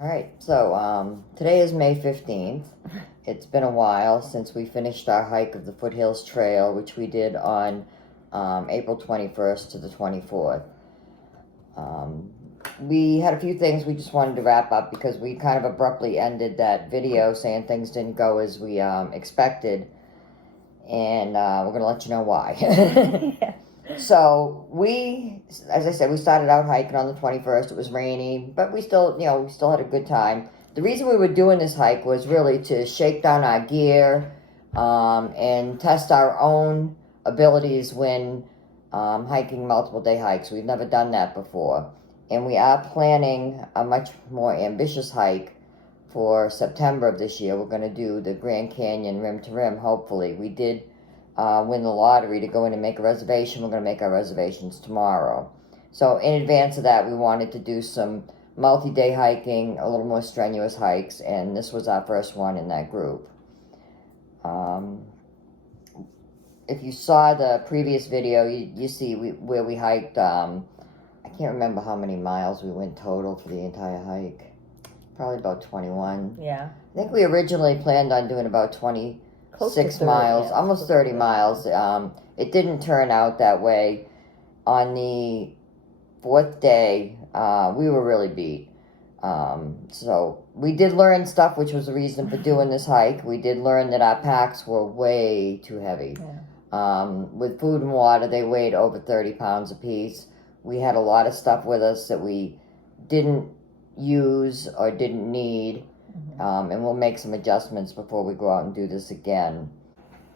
All right, so today is May 15th. It's been a while since we finished our hike of the Foothills Trail, which we did on April 21st to the 24th. We had a few things we just wanted to wrap up because we kind of abruptly ended that video saying things didn't go as we expected, and we're going to let you know why. Yeah. So as I said, we started out hiking on the 21st. It was rainy, but we still had a good time. The reason we were doing this hike was really to shake down our gear and test our own abilities when hiking multiple day hikes. We've never done that before. And we are planning a much more ambitious hike for September of this year. We're going to do the Grand Canyon rim to rim, hopefully. We did win the lottery to go in and make a reservation. We're going to make our reservations tomorrow. So in advance of that, we wanted to do some multi-day hiking, a little more strenuous hikes, and this was our first one in that group. If you saw the previous video, you see where we hiked. I can't remember how many miles we went total for the entire hike. Probably about 21. Yeah. I think we originally planned on doing about 26 30, miles, yeah, almost 30 miles. It didn't turn out that way. On the fourth day, we were really beat. So we did learn stuff, which was the reason for doing this hike. We did learn that our packs were way too heavy. Yeah. With food and water, they weighed over 30 pounds apiece. We had a lot of stuff with us that we didn't use or didn't need. Mm-hmm. And we'll make some adjustments before we go out and do this again.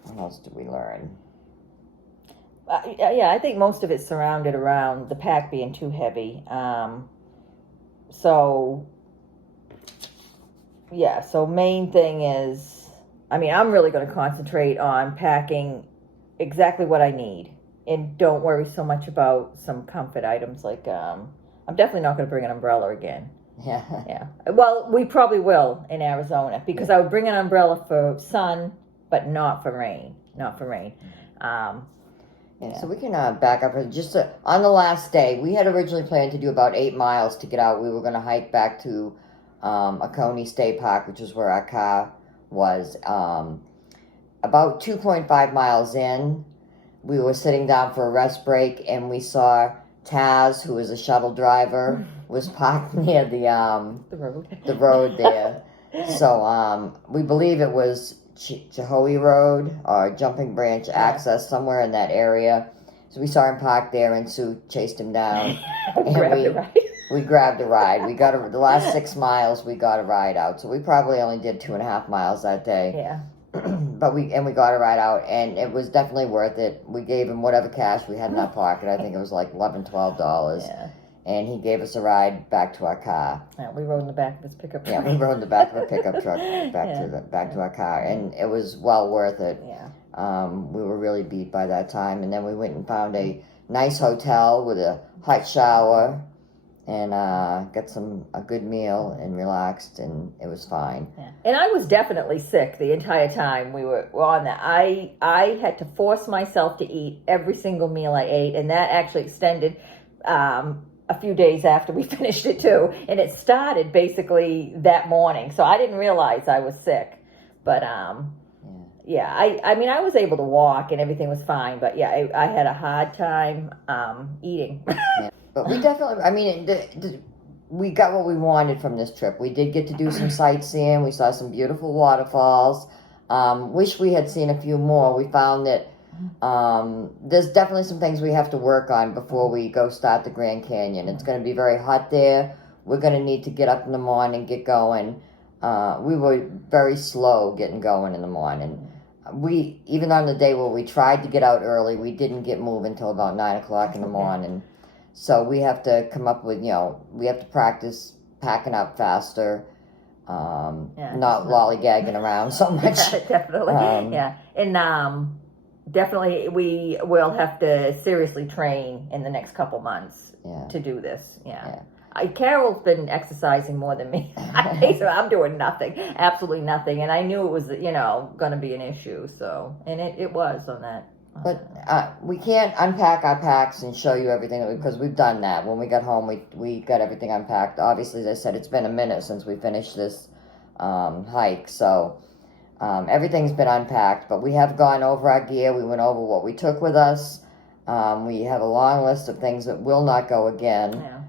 What else did we learn? Yeah, I think most of it surrounded around the pack being too heavy. So main thing is, I'm really going to concentrate on packing exactly what I need. And don't worry so much about some comfort items like, I'm definitely not going to bring an umbrella again. Yeah. Yeah. Well, we probably will in Arizona because I would bring an umbrella for sun, but not for rain. Not for rain. Yeah. So we can back up. Just on the last day, we had originally planned to do about 8 miles to get out. We were going to hike back to Oconee State Park, which is where our car was. About 2.5 miles in, we were sitting down for a rest break, and we saw Taz, who is a shuttle driver, was parked near the road there. So we believe it was Chihoe Road or Jumping Branch Access, somewhere in that area. So we saw him parked there, and Sue chased him down. And we grabbed a ride. We got the last 6 miles. We got a ride out. So we probably only did 2.5 miles that day. Yeah. But we got a ride out, and it was definitely worth it. We gave him whatever cash we had in our pocket. I think it was like $11, $12. Yeah. And he gave us a ride back to our car. Yeah, we rode in the back of his pickup truck. Yeah, we rode in the back of a pickup truck back to our car, and it was well worth it. Yeah. We were really beat by that time, and then we went and found a nice hotel with a hot shower, and got a good meal and relaxed, and it was fine. Yeah. And I was definitely sick the entire time we were on that. I had to force myself to eat every single meal I ate, and that actually extended a few days after we finished it too. And it started basically that morning, so I didn't realize I was sick. But I was able to walk and everything was fine, but yeah, I had a hard time eating. Yeah. But we definitely, we got what we wanted from this trip. We did get to do some sightseeing. We saw some beautiful waterfalls. Wish we had seen a few more. We found that there's definitely some things we have to work on before we go start the Grand Canyon. It's going to be very hot there. We're going to need to get up in the morning, get going. We were very slow getting going in the morning. Even on the day where we tried to get out early, we didn't get moving until about 9 o'clock in the morning. So we have to come up with, we have to practice packing up faster, not lollygagging around so much. Definitely, yeah. And definitely we will have to seriously train in the next couple months to do this, Carol's been exercising more than me. So I'm doing nothing, absolutely nothing. And I knew it was, going to be an issue. So, and it was on that But we can't unpack our packs and show you everything because we've done that. When we got home, we got everything unpacked. Obviously, as I said, it's been a minute since we finished this hike, so everything's been unpacked. But we have gone over our gear. We went over what we took with us. We have a long list of things that will not go again. Yeah.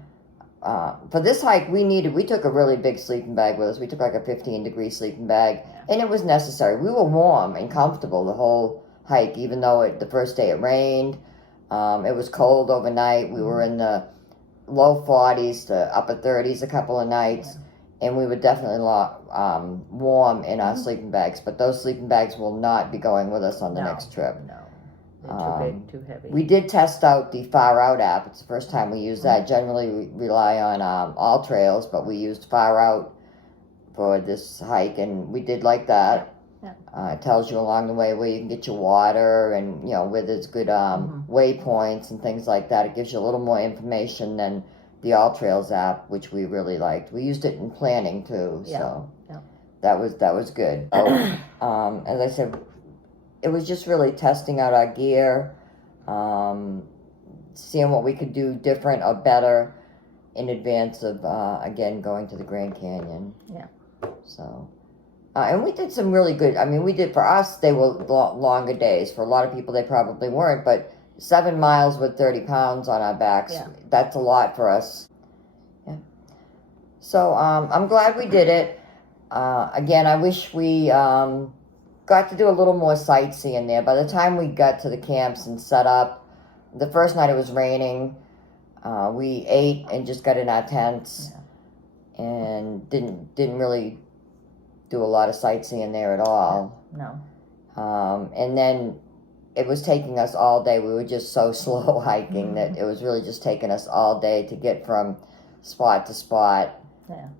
For this hike, we took a really big sleeping bag with us. We took like a 15-degree sleeping bag, and it was necessary. We were warm and comfortable the whole hike, even though the first day it rained. It was cold overnight. We were in the low 40s to upper 30s a couple of nights, and we were definitely warm in our sleeping bags. But those sleeping bags will not be going with us on the next trip. No. They're too big, too heavy. We did test out the Far Out app. It's the first time we used that. Generally, we rely on All Trails, but we used Far Out for this hike, and we did like that. Yeah. It tells you along the way where you can get your water and, where there's good waypoints and things like that. It gives you a little more information than the All Trails app, which we really liked. We used it in planning, too, so that was good. As I said, it was just really testing out our gear, seeing what we could do different or better in advance of, again, going to the Grand Canyon. Yeah. So, and we did some really good, for us, they were longer days. For a lot of people, they probably weren't, but 7 miles with 30 pounds on our backs, that's a lot for us. Yeah. So, I'm glad we did it. Again, I wish we, got to do a little more sightseeing there. By the time we got to the camps and set up, the first night it was raining. We ate and just got in our tents and didn't really do a lot of sightseeing there at all. No. And then it was taking us all day. We were just so slow hiking that it was really just taking us all day to get from spot to spot. Yeah.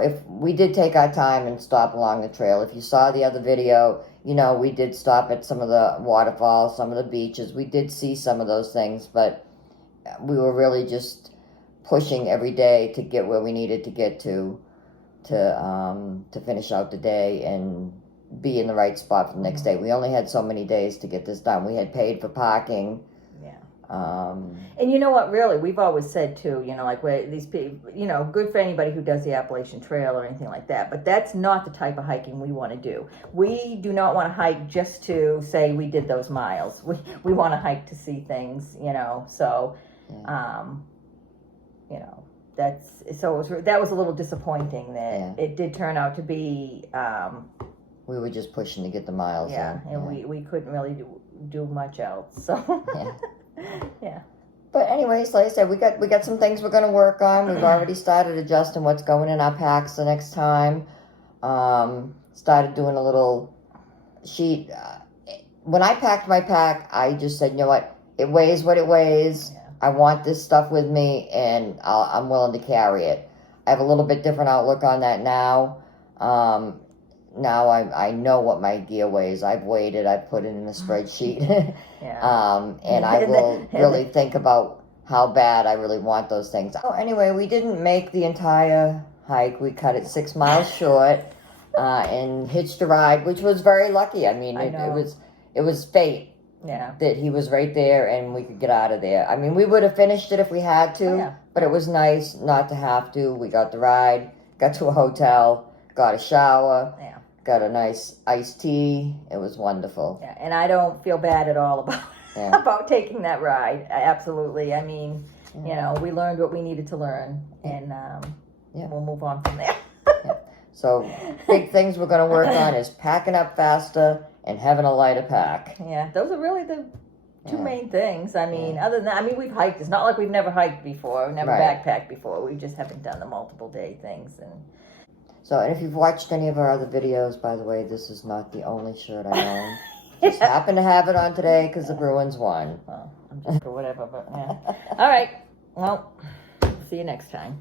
If we did take our time and stop along the trail. If you saw the other video, we did stop at some of the waterfalls, some of the beaches. We did see some of those things, but we were really just pushing every day to get where we needed to get to finish out the day and be in the right spot for the next day. We only had so many days to get this done. We had paid for parking. And you know what, really, we've always said too, like where these people, good for anybody who does the Appalachian Trail or anything like that, but that's not the type of hiking we want to do. We do not want to hike just to say we did those miles. We want to hike to see things, so, that was a little disappointing that it did turn out to be, we were just pushing to get the miles in. And we couldn't really do much else, so. Yeah. But anyways, like I said, we got some things we're going to work on. We've already started adjusting what's going in our packs the next time. Started doing a little sheet. When I packed my pack, I just said, you know what? It weighs what it weighs. Yeah. I want this stuff with me, and I'm willing to carry it. I have a little bit different outlook on that now. Now I know what my gear weighs. I've weighed it. I've put it in a spreadsheet. And I will really think about how bad I really want those things. Oh, anyway, we didn't make the entire hike. We cut it 6 miles short and hitched a ride, which was very lucky. It was fate. Yeah. That he was right there and we could get out of there. We would have finished it if we had to, but it was nice not to have to. We got the ride, got to a hotel, got a shower. Yeah. Got a nice iced tea. It was wonderful. Yeah, and I don't feel bad at all about taking that ride. Absolutely. We learned what we needed to learn, and we'll move on from there. So, big things we're going to work on is packing up faster and having a lighter pack. Yeah, those are really the two main things. Other than that, we've hiked. It's not like we've never hiked before, never backpacked before. We just haven't done the multiple day things. So, and if you've watched any of our other videos, by the way, this is not the only shirt I own. Just happened to have it on today because the Bruins won. Well, I'm just for whatever, but yeah. All right. Well, see you next time.